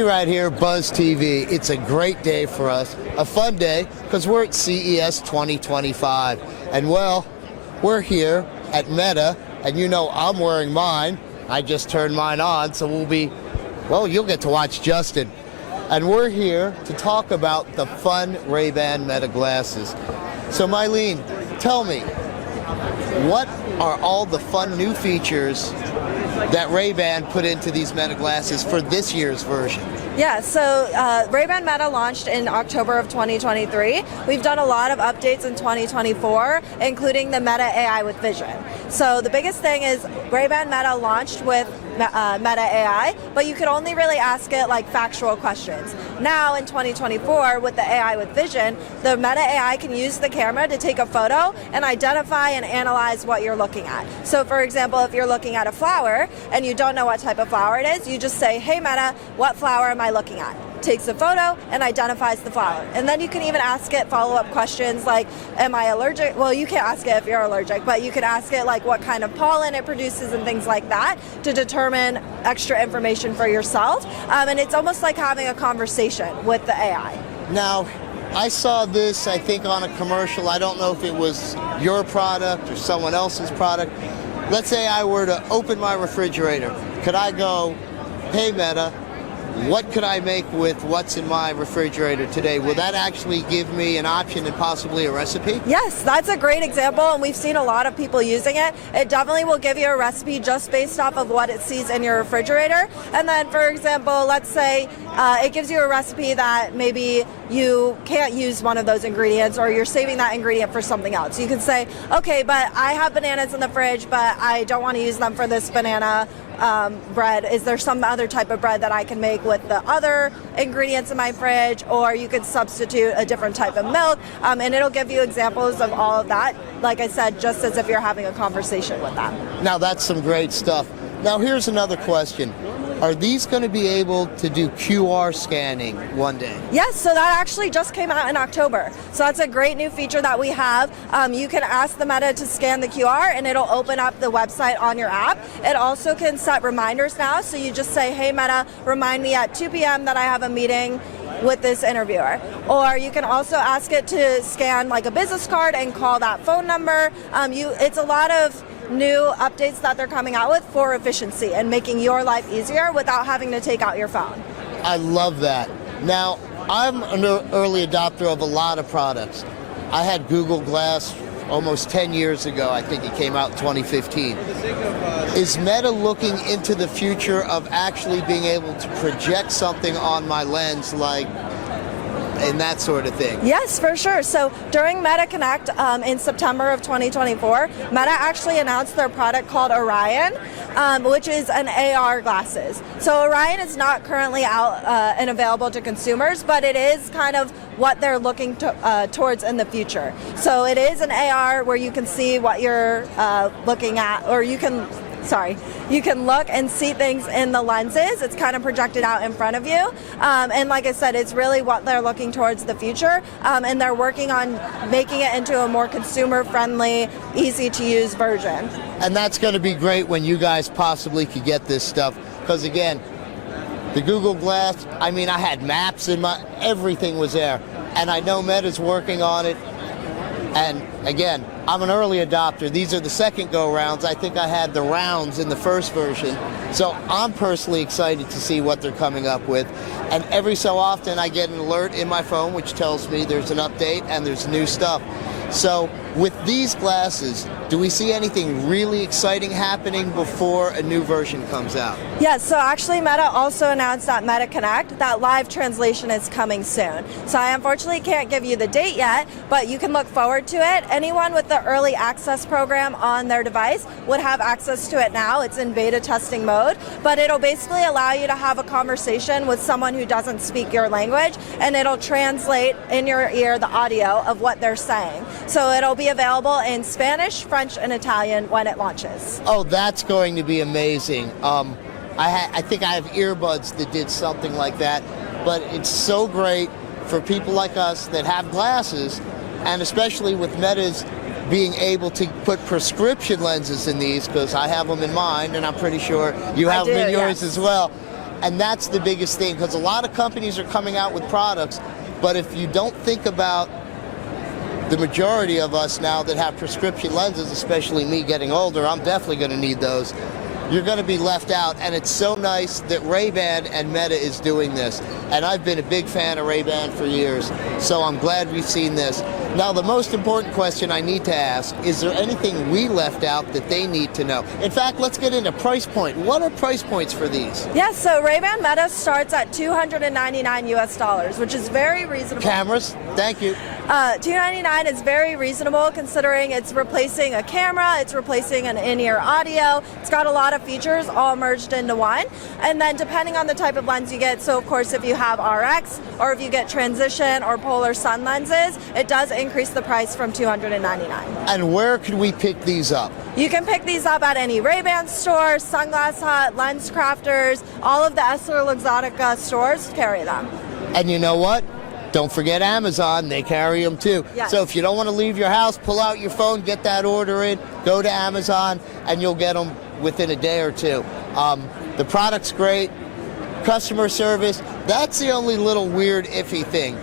me right here, Buzztv. It's a great day for us, a fun day, because we're at CES 2025. And well, we're here at Meta, and you know I'm wearing mine. I just turned mine on, so you'll get to watch Justin. And we're here to talk about the fun Ray-Ban Meta glasses. So Mylene, tell me, what are all the fun new features that Ray-Ban put into these Meta glasses for this year's version? Yeah, so Ray-Ban Meta launched in October of 2023. We've done a lot of updates in 2024, including the Meta AI with Vision. So the biggest thing is Ray-Ban Meta launched with Meta AI, but you could only really ask it like factual questions. Now in 2024, with the AI with Vision, the Meta AI can use the camera to take a photo and identify and analyze what you're looking at. So for example, if you're looking at a flower and you don't know what type of flower it is, you just say, hey Meta, what flower am I looking at? Takes a photo and identifies the flower. And then you can even ask it follow-up questions like, am I allergic? Well, you can't ask it if you're allergic, but you can ask it like what kind of pollen it produces and things like that to determine extra information for yourself. And it's almost like having a conversation with the AI. Now, I saw this, I think, on a commercial. I don't know if it was your product or someone else's product. Let's say I were to open my refrigerator. Could I go, hey Meta, what could I make with what's in my refrigerator today? Will that actually give me an option and possibly a recipe? Yes, that's a great example, and we've seen a lot of people using it. It definitely will give you a recipe just based off of what it sees in your refrigerator. And then, for example, let's say it gives you a recipe that maybe you can't use one of those ingredients, or you're saving that ingredient for something else. You can say, okay, but I have bananas in the fridge, but I don't want to use them for this banana bread. Is there some other type of bread that I can make with the other ingredients in my fridge? Or you could substitute a different type of milk, and it'll give you examples of all of that, like I said, just as if you're having a conversation with them. Now that's some great stuff. Now here's another question. Are these going to be able to do QR scanning one day? Yes, so that actually just came out in October. So that's a great new feature that we have. You can ask the Meta to scan the QR and it'll open up the website on your app. It also can set reminders now, so you just say, hey Meta, remind me at 2 p.m. that I have a meeting with this interviewer. Or you can also ask it to scan like a business card and call that phone number. It's a lot of new updates that they're coming out with for efficiency and making your life easier without having to take out your phone. I love that. Now, I'm an early adopter of a lot of products. I had Google Glass almost 10 years ago. I think it came out in 2015. Is Meta looking into the future of actually being able to project something on my lens, like and that sort of thing? Yes, for sure. So during Meta Connect in September of 2024, Meta actually announced their product called Orion, which is an AR glasses. So Orion is not currently out and available to consumers, but it is kind of what they're looking towards in the future. So it is an AR where you can see what you're looking at, or you can look and see things in the lenses. It's kind of projected out in front of you. And like I said, it's really what they're looking towards the future. And they're working on making it into a more consumer-friendly, easy-to-use version. And that's going to be great when you guys possibly could get this stuff. Because again, the Google Glass, I mean, I had maps in everything was there. And I know Meta's working on it. And again, I'm an early adopter. These are the second go-rounds. I think I had the rounds in the first version. So I'm personally excited to see what they're coming up with. And every so often I get an alert in my phone which tells me there's an update and there's new stuff. So with these glasses, do we see anything really exciting happening before a new version comes out? Yes, so actually Meta also announced at Meta Connect that live translation is coming soon. So I unfortunately can't give you the date yet, but you can look forward to it. Anyone with the early access program on their device would have access to it now. It's in beta testing mode, but it'll basically allow you to have a conversation with someone who doesn't speak your language, and it'll translate in your ear the audio of what they're saying. So it'll be available in Spanish, French, and Italian when it launches. Oh, that's going to be amazing. I think I have earbuds that did something like that, but it's so great for people like us that have glasses, and especially with Meta's being able to put prescription lenses in these, because I have them in mine, and I'm pretty sure you have them in yours as well. And that's the biggest thing, because a lot of companies are coming out with products, but if you don't think about the majority of us now that have prescription lenses, especially me getting older, I'm definitely going to need those. You're going to be left out, and it's so nice that Ray-Ban and Meta is doing this. And I've been a big fan of Ray-Ban for years, so I'm glad we've seen this. Now, the most important question I need to ask, is there anything we left out that they need to know? In fact, let's get into price point. What are price points for these? Yes, so Ray-Ban Meta starts at $299 US, which is very reasonable. Cameras, thank you. $299 is very reasonable considering it's replacing a camera, it's replacing an in-ear audio. It's got a lot of features all merged into one. And then depending on the type of lens you get, so of course if you have RX or if you get transition or polar sun lenses, it does increase the price from $299. And where can we pick these up? You can pick these up at any Ray-Ban store, Sunglass Hut, Lens Crafters, all of the EssilorLuxottica stores carry them. And you know what? Don't forget Amazon, they carry them too. Yes. So if you don't want to leave your house, pull out your phone, get that order in, go to Amazon, and you'll get them within a day or two. The product's great. Customer service, that's the only little weird iffy thing.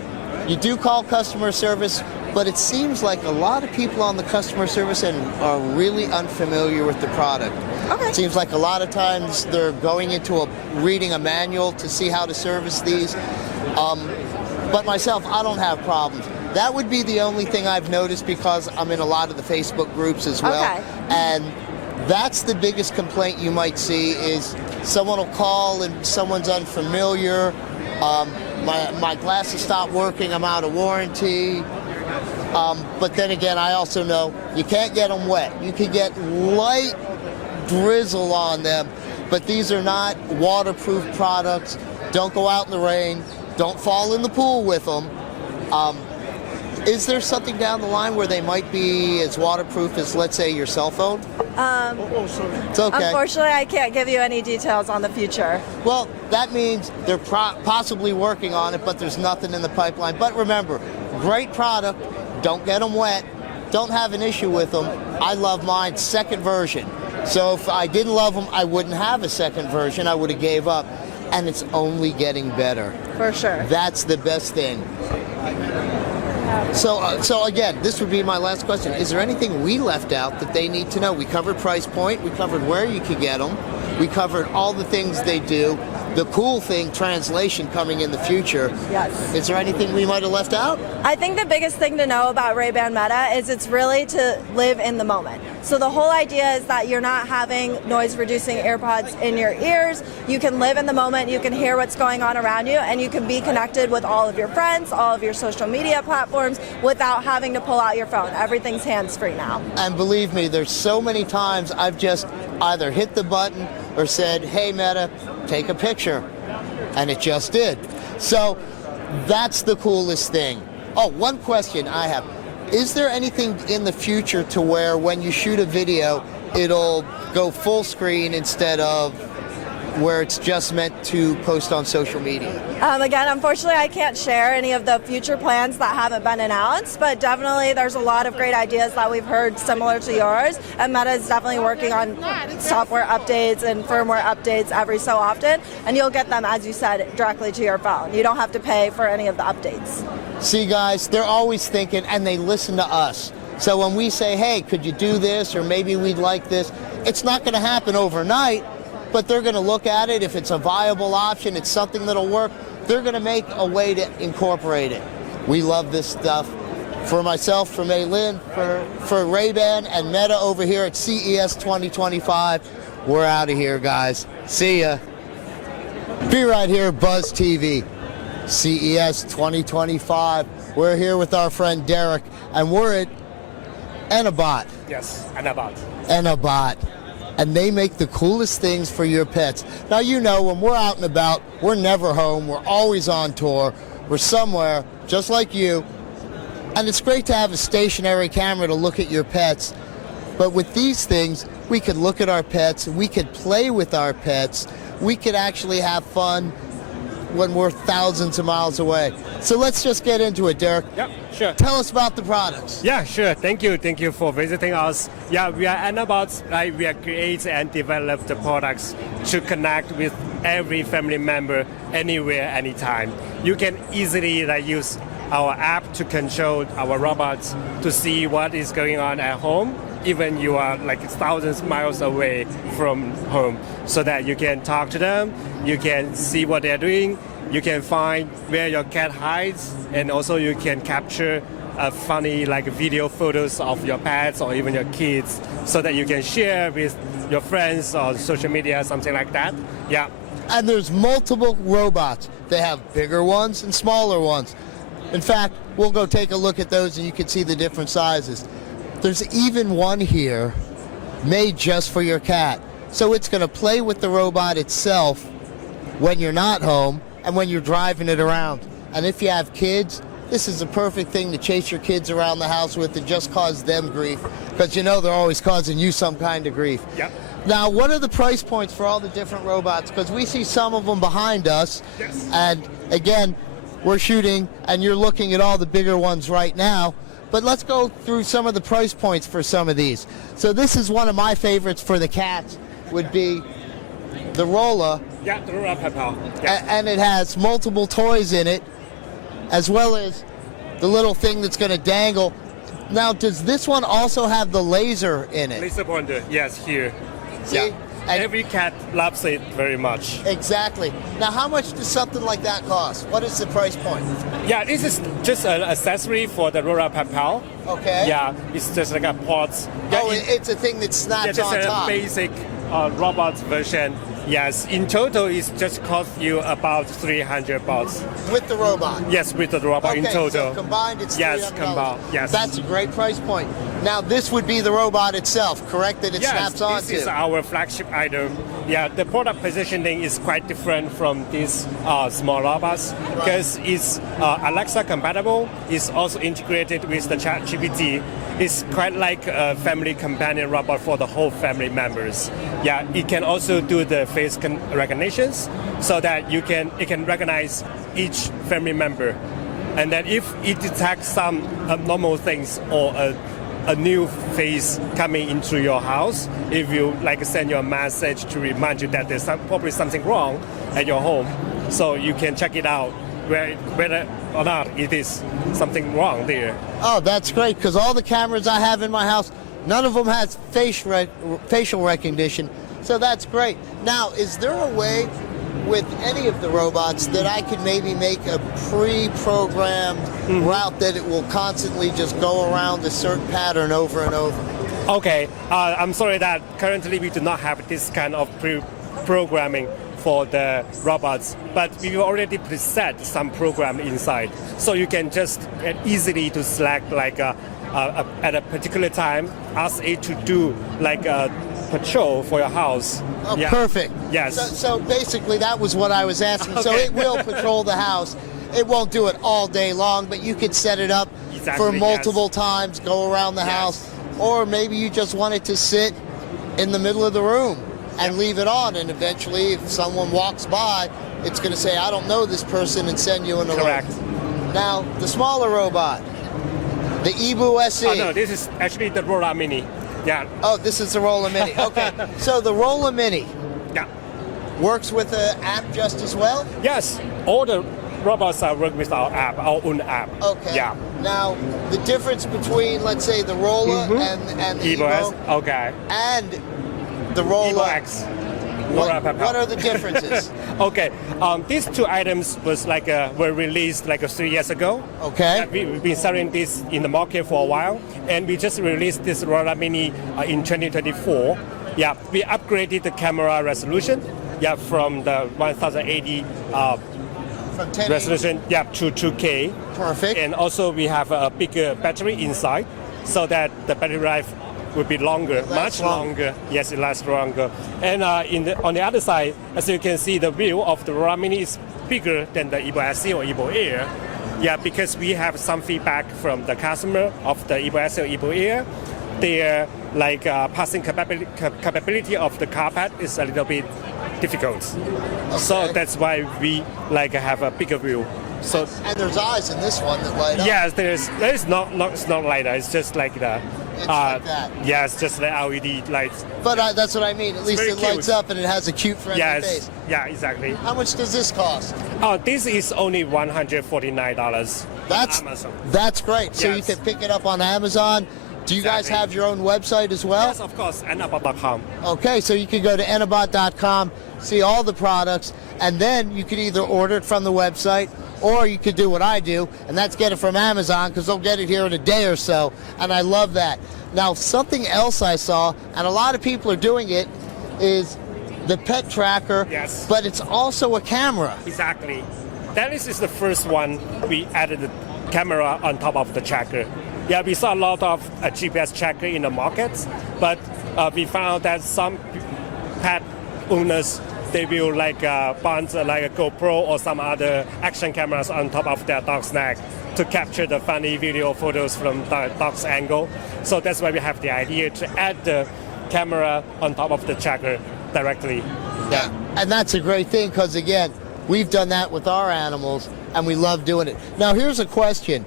You do call customer service, but it seems like a lot of people on the customer service end are really unfamiliar with the product. Okay. It seems like a lot of times they're going into reading a manual to see how to service these. But myself, I don't have problems. That would be the only thing I've noticed because I'm in a lot of the Facebook groups as well. Okay. And that's the biggest complaint you might see is someone will call and someone's unfamiliar. My glasses stopped working, I'm out of warranty. But then again, I also know you can't get them wet. You can get light drizzle on them, but these are not waterproof products. Don't go out in the rain. Don't fall in the pool with them. Is there something down the line where they might be as waterproof as, let's say, your cell phone? It's okay. Unfortunately, I can't give you any details on the future. Well, that means they're possibly working on it, but there's nothing in the pipeline. But remember, great product. Don't get them wet. Don't have an issue with them. I love mine, second version. So if I didn't love them, I wouldn't have a second version. I would have gave up. And it's only getting better. For sure. That's the best thing. So again, this would be my last question. Is there anything we left out that they need to know? We covered price point. We covered where you could get them. We covered all the things they do. The cool thing, translation coming in the future. Yes. Is there anything we might have left out? I think the biggest thing to know about Ray-Ban Meta is it's really to live in the moment. So the whole idea is that you're not having noise-reducing AirPods in your ears. You can live in the moment, you can hear what's going on around you, and you can be connected with all of your friends, all of your social media platforms, without having to pull out your phone. Everything's hands-free now. And believe me, there's so many times I've just either hit the button or said, hey Meta, take a picture. And it just did. So that's the coolest thing. Oh, one question I have. Is there anything in the future to where when you shoot a video, it'll go full screen instead of where it's just meant to post on social media? Again, unfortunately, I can't share any of the future plans that haven't been announced, but definitely there's a lot of great ideas that we've heard similar to yours, and Meta is definitely working on software updates and firmware updates every so often, and you'll get them, as you said, directly to your phone. You don't have to pay for any of the updates. See, guys, they're always thinking, and they listen to us. So when we say, hey, could you do this, or maybe we'd like this, it's not going to happen overnight, but they're going to look at it. If it's a viable option, it's something that'll work, they're going to make a way to incorporate it. We love this stuff. For myself, for Maylin, for Ray-Ban and Meta over here at CES 2025, we're out of here, guys. See ya. Be right here at Buzztv, CES 2025. We're here with our friend Derek, and we're at Enabot. Yes, Enabot. Enabot. And they make the coolest things for your pets. Now, you know, when we're out and about, we're never home. We're always on tour. We're somewhere, just like you. And it's great to have a stationary camera to look at your pets. But with these things, we could look at our pets. We could play with our pets. We could actually have fun when we're thousands of miles away. So let's just get into it, Derek. Yeah, sure. Tell us about the products. Yeah, sure. Thank you for visiting us. Yeah, we are Enabot. We are create and develop the products to connect with every family member anywhere, anytime. You can easily use our app to control our robots to see what is going on at home, even you are thousands of miles away from home, so that you can talk to them, you can see what they're doing, you can find where your cat hides, and also you can capture funny video photos of your pets or even your kids, so that you can share with your friends on social media, something like that. Yeah. And there's multiple robots. They have bigger ones and smaller ones. In fact, we'll go take a look at those and you can see the different sizes. There's even one here made just for your cat. So it's going to play with the robot itself when you're not home and when you're driving it around. And if you have kids, this is a perfect thing to chase your kids around the house with and just cause them grief, because you know they're always causing you some kind of grief. Yep. Now, what are the price points for all the different robots? Because we see some of them behind us. Yes. And again, we're shooting and you're looking at all the bigger ones right now. But let's go through some of the price points for some of these. So this is one of my favorites for the cats, would be the Rolla. Yeah, the Rolla Pepper. Yeah. And it has multiple toys in it, as well as the little thing that's going to dangle. Now, does this one also have the laser in it? Laser pointer, yes, here. See? Yeah. And every cat loves it very much. Exactly. Now, how much does something like that cost? What is the price point? Yeah, this is just an accessory for the Rolla Pepper. Okay. Yeah, it's just like a pot. Yeah, Oh, it's a thing that snaps just on a top. basic robot version. Yes, in total, it's just cost you about $300. With the robot? Yes, with the robot Okay, in total. so combined it's $300. Yes, combined. Yes. That's a great price point. Now, this would be the robot itself, correct? That it snaps onto? This is our flagship item. Yeah, the product positioning is quite different from these small robots because it's Alexa compatible. It's also integrated with the ChatGPT. It's quite like a family companion robot for the whole family members. Yeah, it can also do the face recognitions so that it can recognize each family member. And then if it detects some abnormal things or a new face coming into your house, if you send your message to remind you that there's probably something wrong at your home, so you can check it out whether or not it is something wrong there. Oh, that's great, because all the cameras I have in my house, none of them has facial recognition, so that's great. Now, is there a way with any of the robots that I could maybe make a pre-programmed route that it will constantly just go around a certain pattern over and over? Okay, I'm sorry that currently we do not have this kind of pre-programming for the robots, but we already preset some program inside, so you can just easily to select at a particular time, ask it to do a patrol for your house. Oh, yeah. Perfect. Yes. So basically that was what I was asking. Okay. So it will patrol the house. It won't do it all day long, but you could set it up for multiple times, go around the house, or maybe you just want it to sit in the middle of the room and leave it on, and eventually if someone walks by, it's going to say, I don't know this person, and send you an alert. Correct. Now, the smaller robot, the Enabot SE. Oh, no, this is actually the Rolla Mini. Yeah. Oh, this is the Rolla Mini. Okay, so the Rolla Mini works with the app just as well? Yes, all the robots work with our app, our own app. Okay. Yeah. Now, the difference between, let's say, the Rolla and the Enabot. Enabot Okay. and the Rolla Enabot X. what are the differences? Okay, these two items was were released 3 years ago. Okay. We've been selling this in the market for a while, and we just released this Rolla Mini in 2024. Yeah, we upgraded the camera resolution. Yeah, from the 1080 From 1080. resolution, to 2K. Perfect. And also we have a bigger battery inside, so that the battery life will be longer, much longer. Yes, it lasts longer. And on the other side, as you can see, the wheel of the Rolla Mini is bigger than the Enabot SE or Enabot Air. Yeah, because we have some feedback from the customer of the Enabot SE or Enabot Air. Their passing capability of the carpet is a little bit difficult. So that's why we like have a bigger view. So And there's eyes in this one that light up. yes, there's not it's not lighter. It's just like the It's like that. yeah, it's just the LED lights. But that's what I mean. At least very it lights cute. up and it has a cute, friendly Yes, face. yeah, exactly. How much does this cost? Oh, this is only $149. That's on Amazon. that's great. So you Yes. can pick it up on Amazon. Do you guys Exactly. have your own website as well? Yes, of course, Enabot.com. Okay, so you can go to enabot.com, see all the products, and then you can either order it from the website or you could do what I do, and that's get it from Amazon because they'll get it here in a day or so, and I love that. Now, something else I saw, and a lot of people are doing it, is the pet tracker, Yes. but it's also a camera. Exactly. That is the first one we added the camera on top of the tracker. Yeah, we saw a lot of GPS tracker in the market, but we found that some pet owners, they will like bound like a GoPro or some other action cameras on top of their dog's neck to capture the funny video photos from the dog's angle. So that's why we have the idea to add the camera on top of the tracker directly. Yeah, and that's a great thing because, again, we've done that with our animals, and we love doing it. Now, here's a question.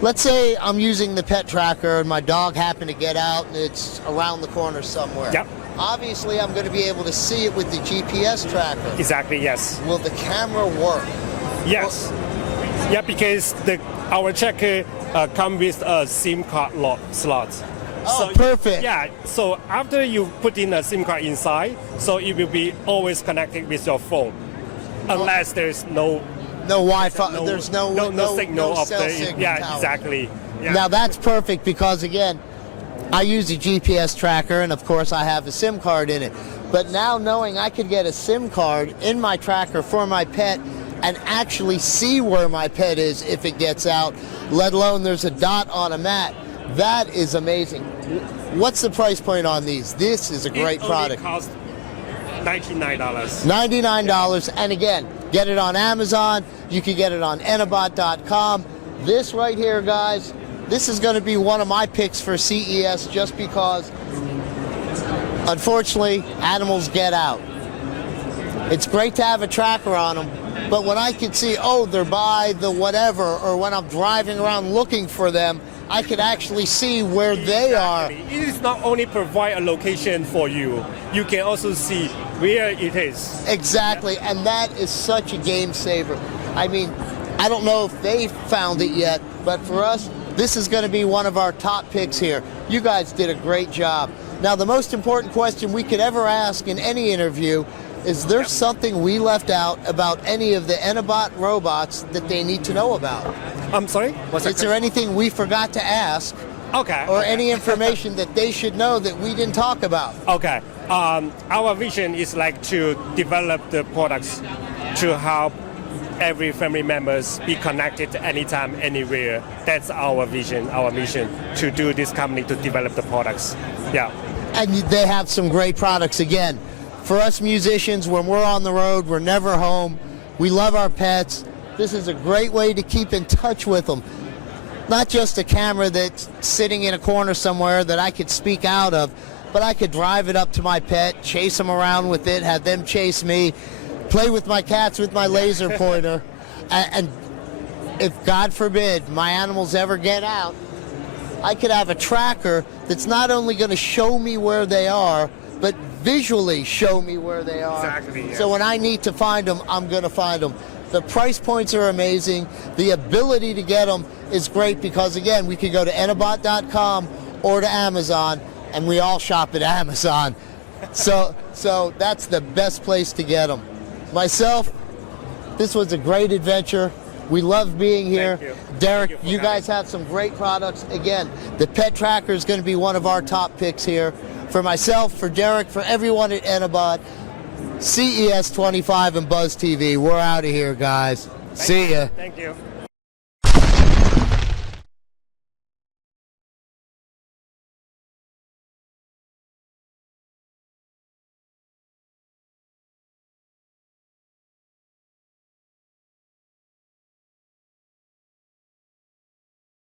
Let's say I'm using the pet tracker and my dog happened to get out and it's around the corner somewhere. Yep. Obviously, I'm going to be able to see it with the GPS tracker. Exactly, yes. Will the camera work? Yes. Yeah, because our tracker come with a SIM card slot. Oh, perfect. Yeah, so after you put in a SIM card inside, so it will be always connected with your phone, unless there's no Wi-Fi. There's no signal of cell the signal yeah, tower. exactly. Yeah. Now that's perfect because, again, I use a GPS tracker and of course I have a SIM card in it. But now knowing I could get a SIM card in my tracker for my pet and actually see where my pet is if it gets out, let alone there's a dot on a mat, that is amazing. What's the price point on these? This is a great product. It only costs $99. $99, and again, get it on Amazon. You can get it on Enabot.com. This right here, guys, this is going to be one of my picks for CES just because, unfortunately, animals get out. It's great to have a tracker on them, but when I can see, oh, they're by the whatever, or when I'm driving around looking for them, I can actually see where they are. It is not only provide a location for you, you can also see where it is. Exactly, and that is such a game saver. I mean, I don't know if they found it yet, but for us, this is going to be one of our top picks here. You guys did a great job. Now, the most important question we could ever ask in any interview is there something we left out about any of the Enabot robots that they need to know about? I'm sorry? What's that Is there anything we forgot to ask Okay. or okay. any information that they should know that we didn't talk about? Okay. Our vision is like to develop the products to help every family members be connected anytime, anywhere. That's our vision, our mission, to do this company to develop the products. Yeah. And they have some great products. Again, for us musicians, when we're on the road, we're never home. We love our pets. This is a great way to keep in touch with them. Not just a camera that's sitting in a corner somewhere that I could speak out of, but I could drive it up to my pet, chase them around with it, have them chase me, play with my cats with my laser pointer, and if, God forbid, my animals ever get out, I could have a tracker that's not only going to show me where they are, but visually show me where they are. Exactly, yes. So when I need to find them, I'm going to find them. The price points are amazing. The ability to get them is great because, again, we can go to Enabot.com or to Amazon, and we all shop at Amazon. So that's the best place to get them. Myself, this was a great adventure. We love being here. Thank you. Derek, Thank you for you guys have some great products. Again, the pet tracker is going to be one of our top picks here. For myself, for Derek, for everyone at Enabot, CES 25 and Buzztv. We're out of here, guys. See ya. Thank you.